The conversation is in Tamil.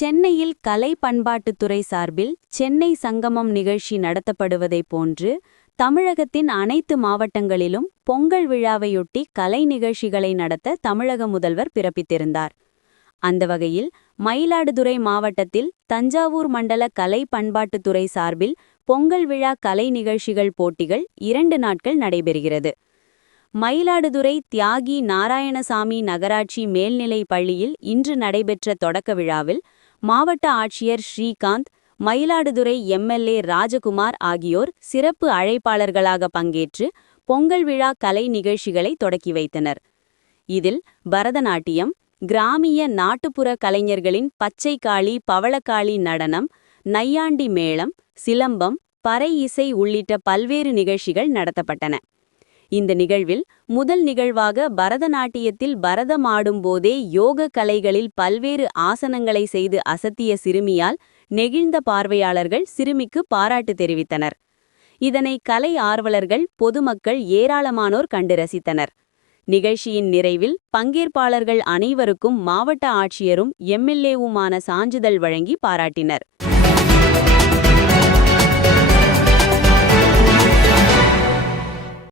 சென்னையில் கலை பண்பாட்டுத்துறை சார்பில் சென்னை சங்கமம் நிகழ்ச்சி நடத்தப்படுவதைப் போன்று தமிழகத்தின் அனைத்து மாவட்டங்களிலும் பொங்கல் விழாவையொட்டி கலை நிகழ்ச்சிகளை நடத்த தமிழக முதல்வர் பிறப்பித்திருந்தார். அந்த வகையில் மயிலாடுதுறை மாவட்டத்தில் தஞ்சாவூர் மண்டல கலை பண்பாட்டுத்துறை சார்பில் பொங்கல் விழா கலை நிகழ்ச்சிகள் போட்டிகள் இரண்டு நாட்கள் நடைபெறுகிறது. மயிலாடுதுறை தியாகி நாராயணசாமி நகராட்சி மேல்நிலை பள்ளியில் இன்று நடைபெற்ற தொடக்க விழாவில் மாவட்ட ஆட்சியர் ஸ்ரீகாந்த் மயிலாடுதுறை எம்எல்ஏ ராஜகுமார் ஆகியோர் சிறப்பு அழைப்பாளர்களாக பங்கேற்று பொங்கல் விழா கலை நிகழ்ச்சிகளை தொடக்கி வைத்தனர். இதில் பரதநாட்டியம் கிராமிய நாட்டுப்புற கலைஞர்களின் பச்சைக்காளி பவளக்காளி நடனம் நையாண்டி மேளம் சிலம்பம் பறை இசை உள்ளிட்ட பல்வேறு நிகழ்ச்சிகள் நடத்தப்பட்டன. இந்த நிகழ்வில் முதல் நிகழ்வாக பரதநாட்டியத்தில் பரதம் ஆடும்போதே யோக கலைகளில் பல்வேறு ஆசனங்களை செய்து அசத்திய சிறுமியால் நெகிழ்ந்த பார்வையாளர்கள் சிறுமிக்கு பாராட்டு தெரிவித்தனர். இதனை கலை ஆர்வலர்கள் பொதுமக்கள் ஏராளமானோர் கண்டு ரசித்தனர். நிகழ்ச்சியின் நிறைவில் பங்கேற்பாளர்கள் அனைவருக்கும் மாவட்ட ஆட்சியரும் எம்எல்ஏவுமான சான்றிதழ் வழங்கி பாராட்டினர்.